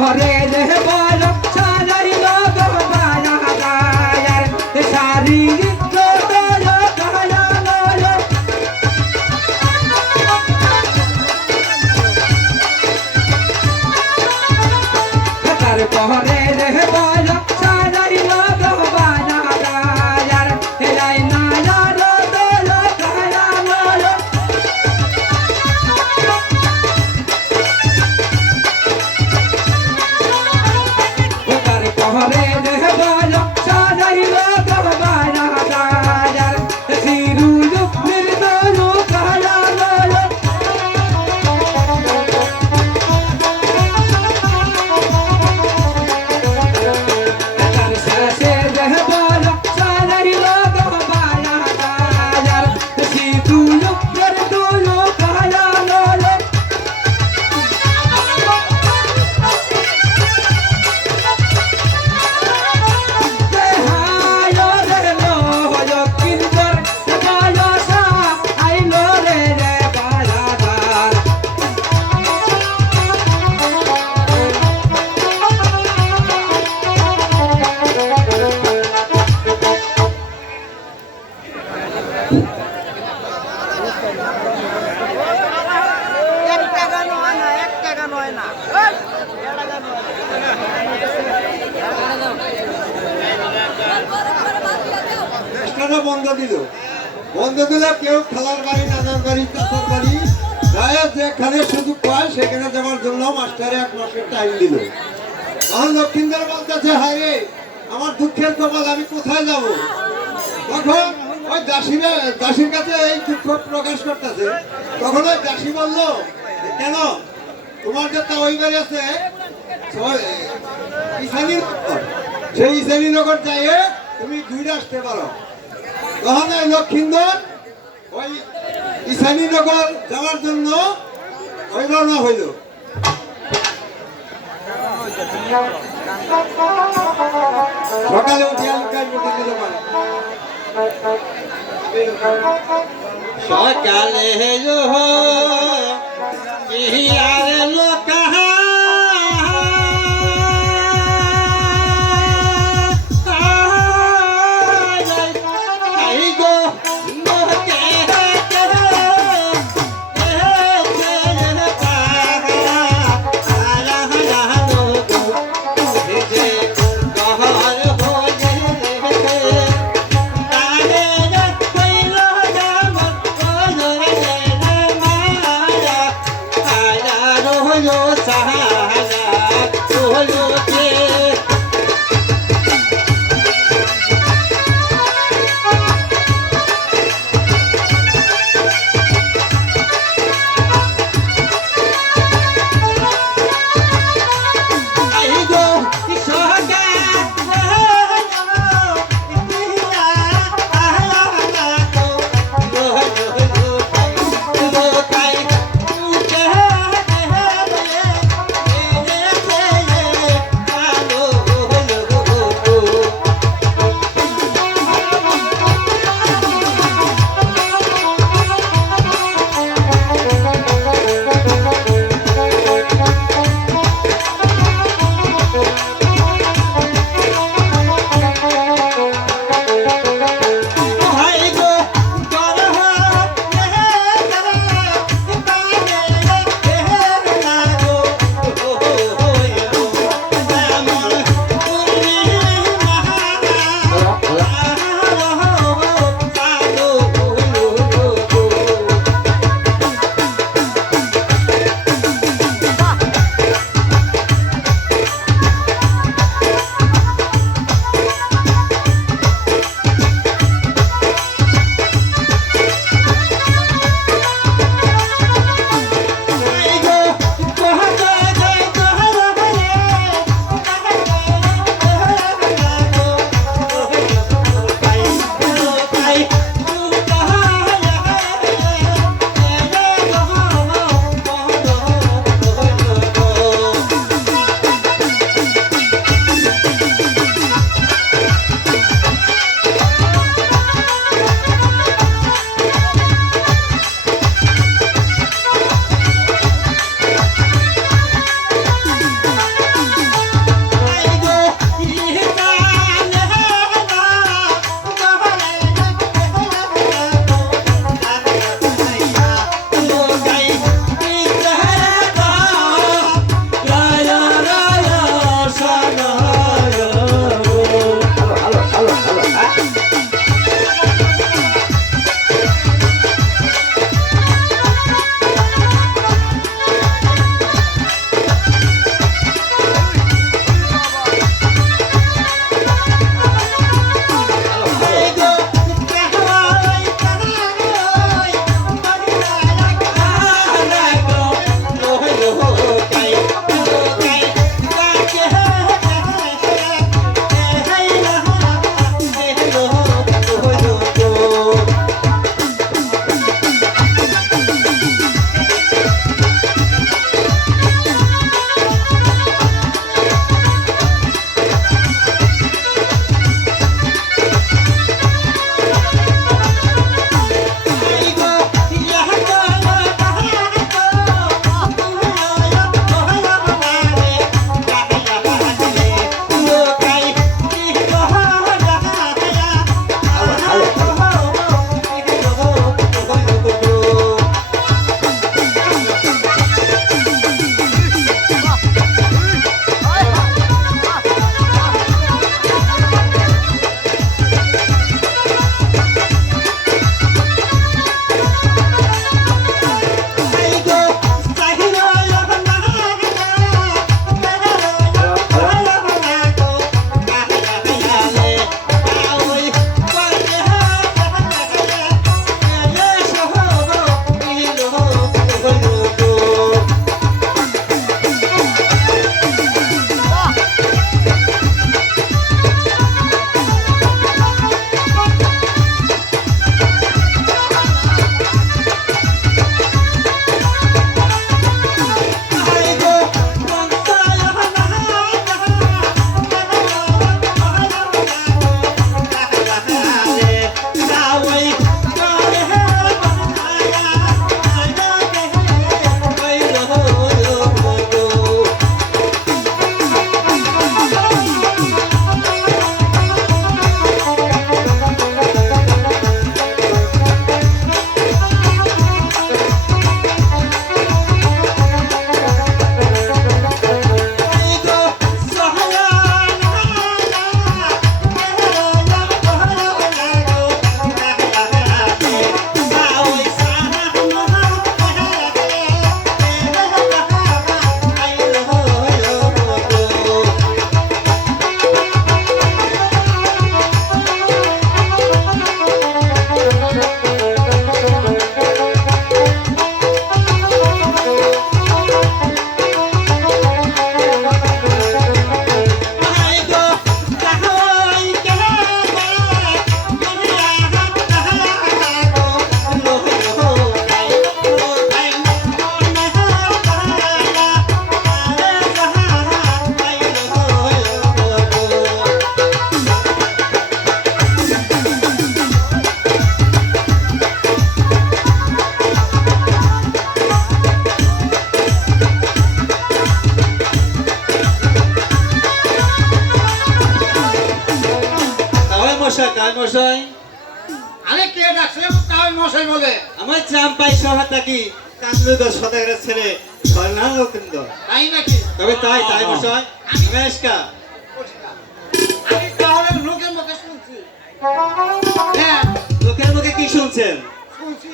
Horé. চেষ্টাটা বন্ধ দিল। বন্ধ দিলে কেউ খেলার বাড়ি, নানার বাড়ি চাষার বাড়ি যেখানে শুধু পায় সেখানে যাওয়ার জন্য মাস্টারে এক মাসের টাইম দিল। তখন লক্ষ্মীন্দর বলতেছে, হায় রে, আমার দুঃখের কপাল, আমি কোথায় যাব? তখন ওই দাসীরা, দাসীর কাছে এই দুঃখ প্রকাশ করতেছে। তখন ওই দাসী বলল, কেন? তোমার যে ওই বাড়ি আছে সবাই- ঈশানীর নগর। সেই যাইয়ে তুমি ঘুরে আসতে পারো। তখন ওই লক্ষ্মীন্দর, ওই ঈশানীনগর যাওয়ার জন্য ওই রওনা হইল। সকালে উঠে সকালে ইহারে লোকাহা Bye. বলে আমার চাম্পাই সভা থাকি কান্দুদ সদাগরের ছেলে তাই নাকি? তবে তাই তাই মশাই। মেশকা আমি তাহলে লোকের মুখে শুনছি। হ্যাঁ লোকের মুখে কি শুনছেন? শুনছি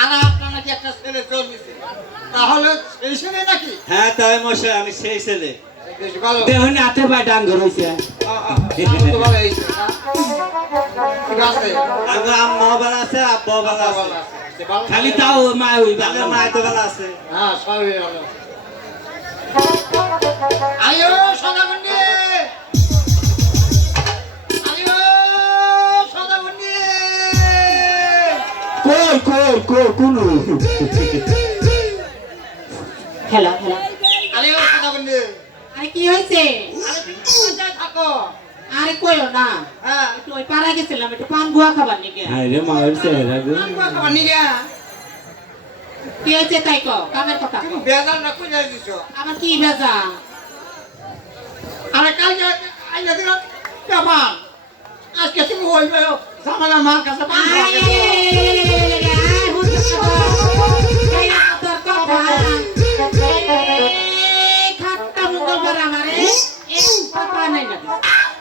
আর আপনার নাকি একটা ছেলে জন্মেছে। তাহলে সেই ছেলে নাকি? হ্যাঁ তাই মশাই আমি সেই ছেলে। দেহ নাতে পায় ডাঙ্গ রয়েছে? আছে। আমার আম্মাও ভালো আছে আব্বাও ভালো ভালো আছে। আছে। খালি তাও মা ওই তো ভালো আছে। হ্যাঁ সবই ভালো। আয়ো সদাগন্ডি! আয়ো সদাগন্ডি! কই কই কই কোন হ্যালো হ্যালো আয়ো সদাগন্ডি! আরে কি হয়েছে থাকো আরে কইও না হ্যাঁ একটু ওই পাড়া গেছিলাম একটু পান গুয়া খাবার নিকে হায় রে মা ওর চেহারা গো খাবার নিয়ে কি হয়েছে তাই কো কামের কথা তুমি কও। না আমার কি বেজা আরে কালকে আইলে আজকে তুমি ওই ঝামেলা মার কাছে পান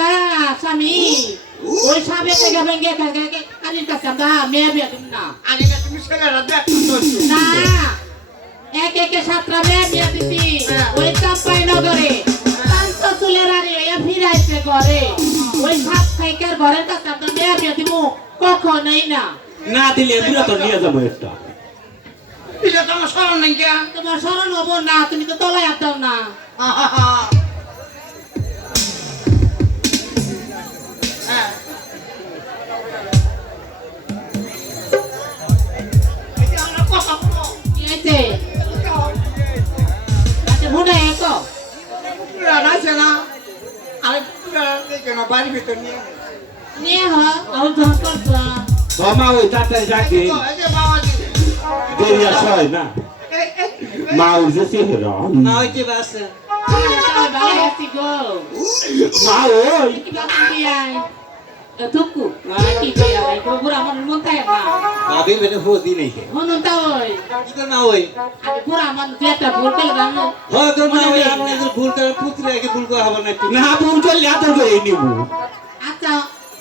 কি শোনাইলা স্বামী ওই সাবে থেকে ভেঙে কানির কাছে আমরা মেয়ে বিয়ে দিব না না। না এক একে সাতটা মেয়ে বিয়ে দিছি। হ্যাঁ। ওই চাম্পাই নগরে চুলের আরে এ ফিরাইছে ঘরে। ওই সাত খাইকার ঘরের কাছে আমরা মেয়ে বিয়ে দিব কখনোই না। না দিলে পুরো তো নিয়ে যাব একটা। এটা তো আমার স্মরণ নাই কে? তোমার স্মরণ হব না তুমি তো তলায় দাও না। 있대. 나한테 보내고. 불안하잖아. 아, 불안하니까 나 많이 뱉었니? 니야, 아우 더 컸어. 엄마 왜 따뜻한 자기? 데리야 서이나. 마우 주세요. 마우 집 왔어. 마우. 이렇게 봤으면 야. 덕구. 이렇게 이제 야. 이거 뭐라 하면 못해 마. ভাবির বেটে হো দি নাই কে হনু তা ওই তো না ওই পুরা আমার যেটা ভুল করে জানো হো তো না ওই আপনি তো ভুল করে পুত্র একে ভুল করে হবে না না ভুল করলে আদর করে নিব আচ্ছা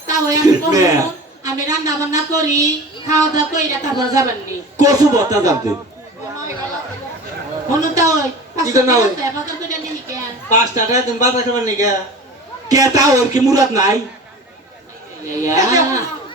তা ওই আমি নে। আমি রান্না বান্না করি খাওয়া দাওয়া করি তারপর যাবেন নি কসু বতা যাবে হনু তা ওই কি করনা ওই? বাজার করে পাঁচটা টাকা তুমি খাবার নি কে কে তা ওর কি মুরাদ নাই ইয়া